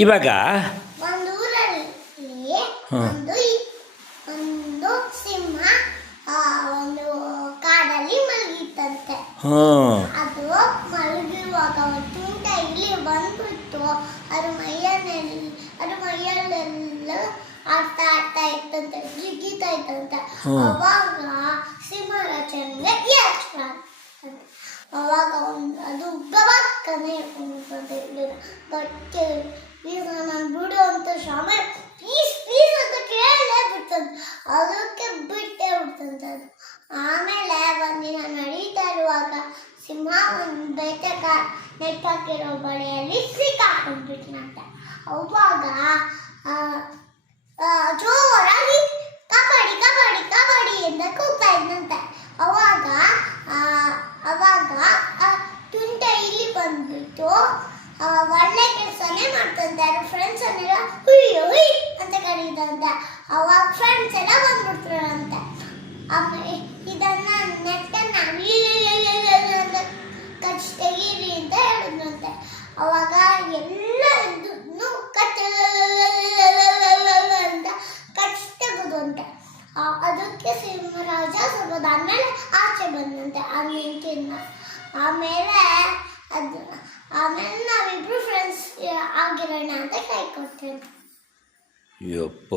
ಇವಾಗ ಒಂದು ಊರಲ್ಲಿ ಒಂದು ಸಿಂಹ ಒಂದು ಕಾಡಲ್ಲಿ ಮಲಗಿತ್ತಂತೆ. ಅದು ಮಲಗಿರುವಾಗ ತುಂಟ ಇಲ್ಲಿ ಬಂದ್ಬಿಟ್ಟು ಅದ್ರ ಮೈಯಲ್ಲೆಲ್ಲ ಆಡ್ತಾ ಇತ್ತಂತೆ, ಜಿಗಿತಾ ಇತ್ತಂತೆ. ಅವಾಗ ಸಿಂಹರಾಜನಿಗೆ ಅವಾಗ ಅದು ಗಬಕ್ಕನೆ ಬಟ್ಟೆ ಈಗ ನಾನು ಬಿಡು ಅಂತ ಶಾಮೆ ಪ್ಲೀಸ್ ಅಂತ ಕೇಳಲೇ ಬಿಡ್ತಂತೆ. ಅದಕ್ಕೆ ಬಿಟ್ಟೇ ಬಿಡ್ತಂತೆ ಅದು. ಆಮೇಲೆ ಒಂದಿನ ನಡೀತಾ ಇರುವಾಗ ಸಿಂಹ ಒಂದು ಬೇಟೆಗ ನೆಟ್ಟಾಕಿರೋ ಬಳೆಯಲ್ಲಿ ಸಿಕ್ಕಾಕೊಂಡ್ಬಿಟ್ನಂತೆ. ಅವಾಗ ಜೋರಾಗಿ ಕಬಡ್ಡಿ ಕಬಡ್ಡಿ ಕಬಡ್ಡಿ ಅಂತ ಕೂಗ್ತಾ ಇದ್ದಂತೆ. ಅವಾಗ ತುಂಟ ಇಲ್ಲಿ ಬಂದ್ಬಿಟ್ಟು ಒಳ್ಳೆ ಕೆಲಸನೇ ಮಾಡ್ತಂತೆ. ಅವ್ರ ಫ್ರೆಂಡ್ಸ್ ಅನ್ನೆಲ್ಲ ಹುಯ್ಯೋ ಹುಯ್ ಅಂತ ಕರೀದಂತೆ. ಅವಾಗ ಫ್ರೆಂಡ್ಸ್ ಎಲ್ಲ ಬಂದ್ಬಿಡ್ತಾರಂತೆ. ಆಮೇಲೆ ಇದನ್ನ ನೆಟ್ಟನ್ನ ಅಂತ ಕಚ್ ತೆಗೀರಿ ಅಂತ ಹೇಳಿದ್ನಂತೆ. ಅವಾಗ ಎಲ್ಲ ಅಂತ ಕಚ್ ತೆಗೆದಂತೆ. ಅದಕ್ಕೆ ಸಿಂಹರಾಜ ಸ್ವಲ್ಪದಾದ್ಮೇಲೆ ಆಚೆ ಬಂದಂತೆ ಆ ನೆಂಟಿನ. ಆಮೇಲೆ ನಾವಿಬ್ರು ಫ್ರೆಂಡ್ಸ್ ಆಗಿರೋಣ ಅಂತ ಕೈ ಕೊಟ್ಟೆ. ಯಪ್ಪ.